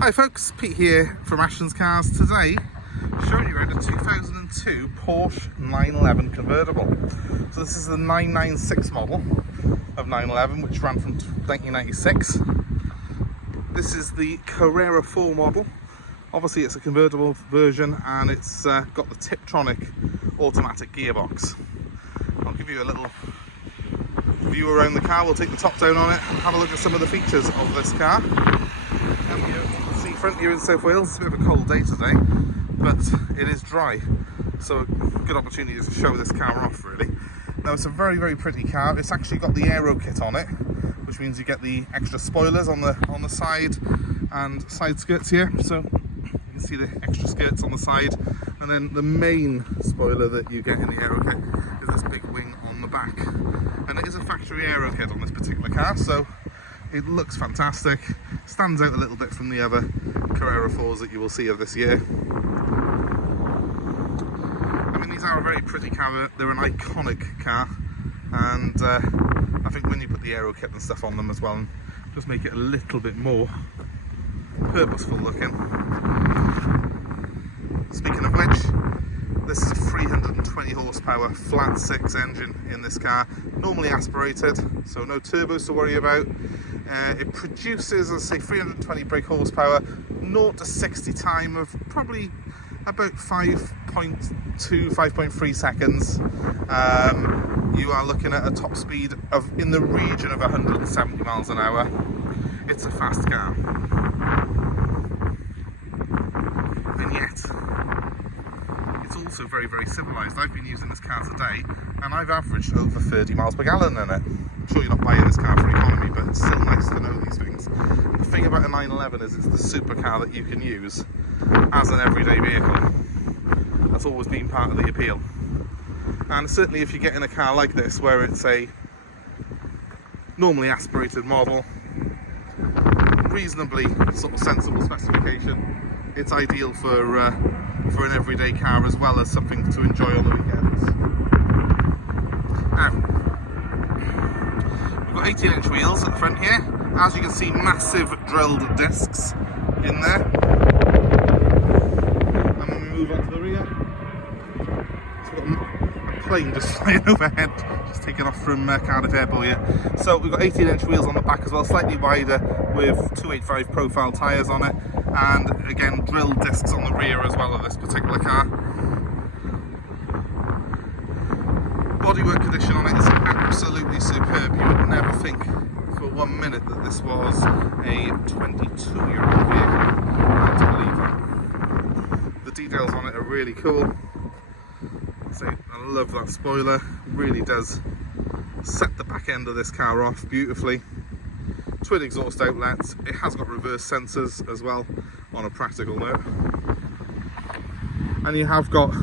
Hi folks, Pete here from Ashton's Cars. Today, showing you around a 2002 Porsche 911 convertible. So this is the 996 model of 911, which ran from 1996. This is the Carrera 4 model. Obviously it's a convertible version and it's got the Tiptronic automatic gearbox. I'll give you a little view around the car. We'll take the top down on it and have a look at some of the features of this car. Front here in South Wales, it's a bit of a cold day today, but it is dry, so a good opportunity to show this car off really. Now it's a very pretty car. It's actually got the Aero kit on it, which means you get the extra spoilers on the side and side skirts here, so you can see the extra skirts on the side, and then the main spoiler that you get in the Aero kit is this big wing on the back, and it is a factory Aero kit on this particular car, so it looks fantastic. Stands out a little bit from the other Carrera 4s that you will see of this year. I mean, these are a very pretty car. They're an iconic car, and I think when you put the Aero kit and stuff on them as well, and just make it a little bit more purposeful looking. Speaking of which, this is a 320 horsepower flat 6 engine in this car, normally aspirated, so no turbos to worry about. It produces, let's say, 320 brake horsepower, 0 to 60 time of probably about 5.2, 5.3 seconds. You are looking at a top speed of in the region of 170 miles an hour. It's a fast car. And yet, it's also very civilised. I've been using this car today and I've averaged over 30 miles per gallon in it. I'm sure you're not buying this car for economy, but it's still nice to know these things. The thing about a 911 is it's the supercar that you can use as an everyday vehicle. That's always been part of the appeal. And certainly if you get in a car like this, where it's a normally aspirated model, reasonably sort of sensible specification, it's ideal for an everyday car as well as something to enjoy on the weekends. Now, we've got 18-inch wheels at the front here. As you can see, massive drilled discs in there. And when we move on to the rear, so we've got a plane just flying overhead, just taking off from Cardiff Airport here. So we've got 18-inch wheels on the back as well, slightly wider, with 285 profile tyres on it, and again drilled discs on the rear as well of this particular car. Bodywork condition on it is absolutely superb. You would never think for 1 minute that this was a 22-year-old vehicle. Hard to believe that. The details on it are really cool. So I love that spoiler. Really does set the back end of this car off beautifully. Twin exhaust outlets. It has got reverse sensors as well on a practical note. And you have got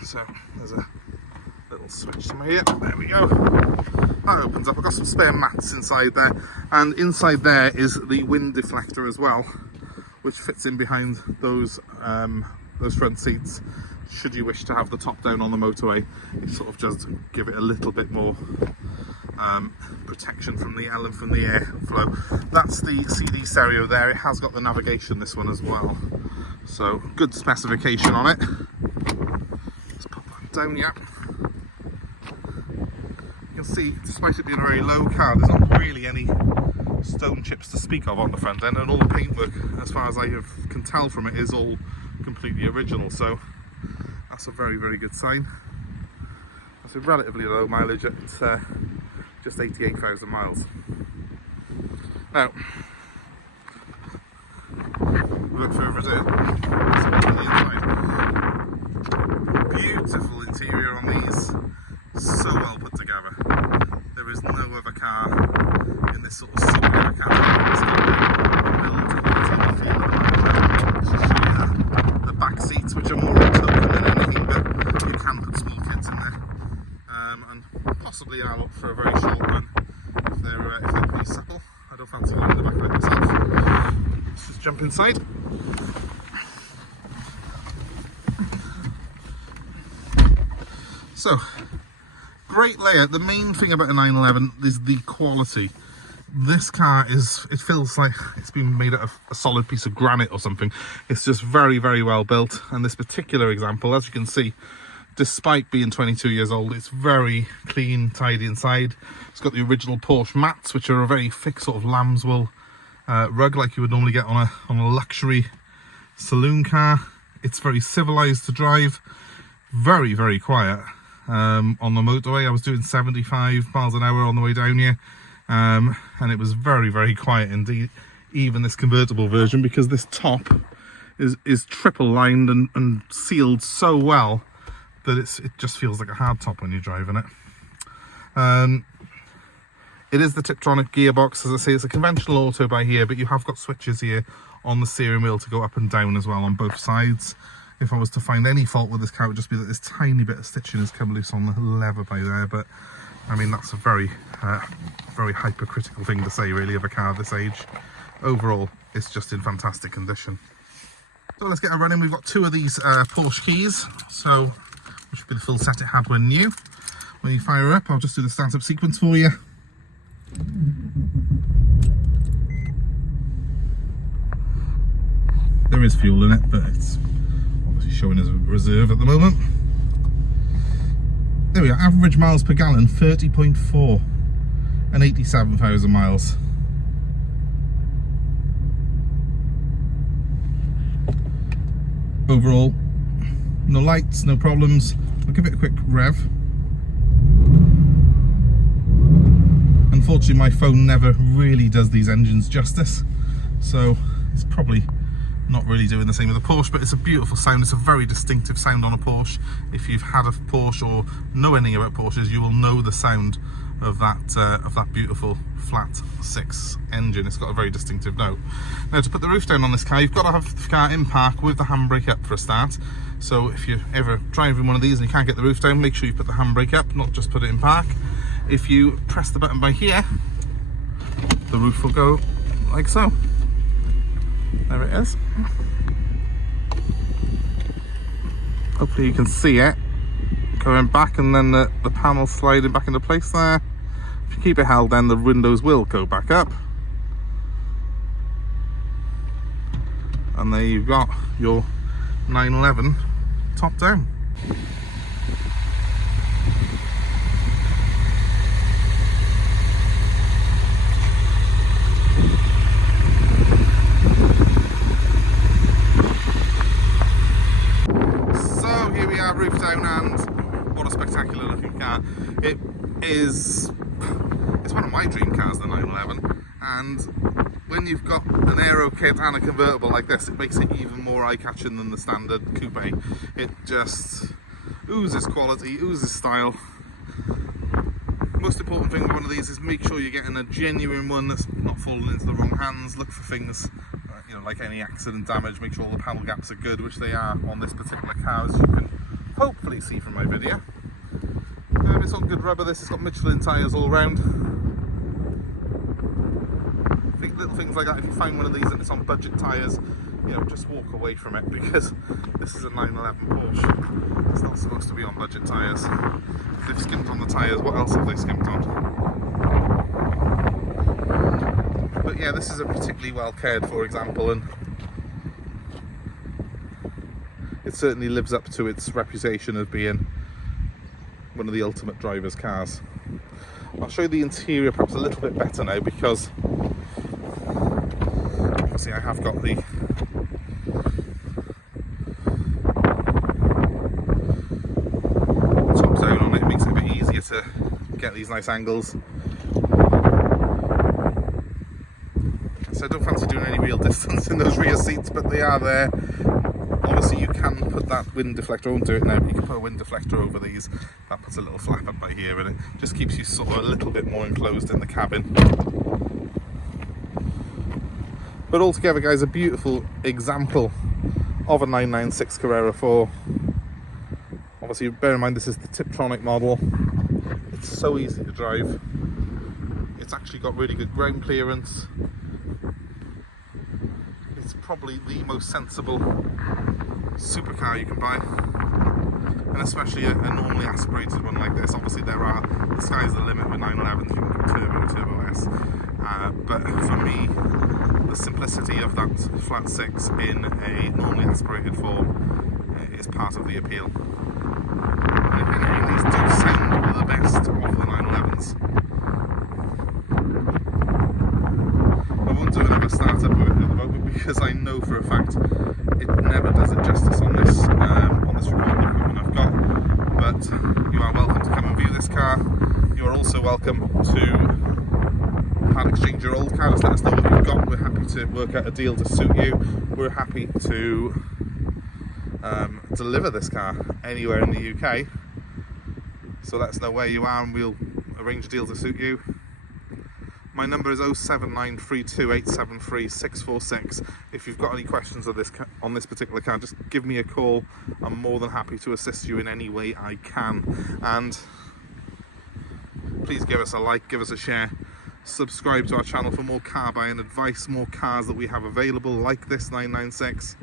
so there's a little switch somewhere here. There we go. That opens up. I've got some spare mats inside there, and inside there is the wind deflector as well, which fits in behind those front seats. Should you wish to have the top down on the motorway, it sort of just give it a little bit more protection from the airflow. That's the CD stereo there. It has got the navigation, this one as well. So good specification on it. Let's pop that down, yeah. You can see, despite it being a very low car, there's not really any stone chips to speak of on the front end, and all the paintwork, as far as I can tell from it, is all completely original. So that's a very good sign. That's a relatively low mileage at just 88,000 miles. Now, without further ado, let's go to the inside. Beautiful interior on these, so well put together. There is no other car in this sort of supercar category that's got built the back seats, which are more open than anything, but you can put small kids in there, and possibly are up for a very short run if they're pretty supple. I don't fancy going in the back of it myself. Let's just jump inside. So, great layout. The main thing about a 911 is the quality. This car it feels like it's been made out of a solid piece of granite or something. It's just very, very well built. And this particular example, as you can see, despite being 22 years old, it's very clean, tidy inside. It's got the original Porsche mats, which are a very thick sort of lamb's wool rug like you would normally get on a luxury saloon car. It's very civilized to drive, very, very quiet. On the motorway, I was doing 75 miles an hour on the way down here, and it was very, very quiet indeed, even this convertible version, because this top is triple lined and sealed so well that it just feels like a hard top when you're driving it. It is the Tiptronic gearbox. As I say, it's a conventional auto by here, but you have got switches here on the steering wheel to go up and down as well on both sides. If I was to find any fault with this car, it would just be that this tiny bit of stitching has come loose on the lever by there, but I mean, that's a very hypercritical thing to say really of a car of this age. Overall, it's just in fantastic condition. So let's get a run in. We've got two of these Porsche keys, so which will be the full set it had when new. When you fire up, I'll just do the startup sequence for you. There is fuel in it, but it's obviously showing as a reserve at the moment. There we are, average miles per gallon 30.4 and 87,000 miles. Overall, no lights, no problems. I'll give it a quick rev. Unfortunately, my phone never really does these engines justice, so it's probably not really doing the same with a Porsche, but it's a beautiful sound. It's a very distinctive sound on a Porsche. If you've had a Porsche or know anything about Porsches, you will know the sound of that beautiful flat six engine. It's got a very distinctive note. Now, to put the roof down on this car, you've got to have the car in park with the handbrake up for a start. So if you're ever driving one of these and you can't get the roof down, make sure you put the handbrake up, not just put it in park. If you press the button by here, the roof will go like so. There it is. Hopefully you can see it going back, and then the panel sliding back into place there. If you keep it held, then the windows will go back up. And there you've got your 911 top down. Roof down, and what a spectacular looking car. It's one of my dream cars, the 911, and when you've got an Aero kit and a convertible like this, it makes it even more eye-catching than the standard coupe. It just oozes quality, oozes style. Most important thing with one of these is make sure you're getting a genuine one that's not falling into the wrong hands. Look for things you know, like any accident damage. Make sure all the panel gaps are good, which they are on this particular car, as you can hopefully see from my video. It's on good rubber. This has got Michelin tyres all around. I think little things like that, if you find one of these and it's on budget tyres, you know, just walk away from it, because this is a 911 Porsche. It's not supposed to be on budget tyres. If they've skimped on the tyres, what else have they skimped on? But yeah, this is a particularly well cared for example, and it certainly lives up to its reputation of being one of the ultimate driver's cars. I'll show you the interior perhaps a little bit better now, because obviously I have got the top down on it. It makes it a bit easier to get these nice angles. So I don't fancy doing any real distance in those rear seats, but they are there. Obviously you can put that wind deflector, I won't do it now, but you can put a wind deflector over these. That puts a little flap up by here, and it just keeps you sort of a little bit more enclosed in the cabin. But altogether, guys, a beautiful example of a 996 Carrera 4. Obviously, bear in mind this is the Tiptronic model. It's so easy to drive. It's actually got really good ground clearance. It's probably the most sensible supercar you can buy. and especially a normally aspirated one like this. Obviously the sky's the limit with 911s, you can do turbo S, but for me the simplicity of that flat 6 in a normally aspirated form is part of the appeal. And if anything, these do sound the best of the 911s. I won't do another startup with it at the moment because I know for a fact it never does it justice on this recording equipment I've got. But you are welcome to come and view this car. You are also welcome to part exchange your old car. Just let us know what you've got. We're happy to work out a deal to suit you. We're happy to deliver this car anywhere in the UK. So let us know where you are and we'll arrange a deal to suit you. My number is 07932873646. If you've got any questions on this particular car, just give me a call. I'm more than happy to assist you in any way I can. And please give us a like, give us a share, subscribe to our channel for more car buying advice, more cars that we have available like this 996.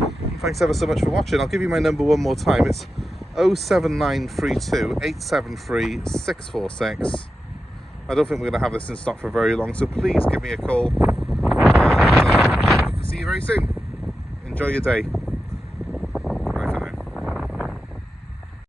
And thanks ever so much for watching. I'll give you my number one more time. It's 07932873646. I don't think we're going to have this in stock for very long, so please give me a call, and see you very soon. Enjoy your day.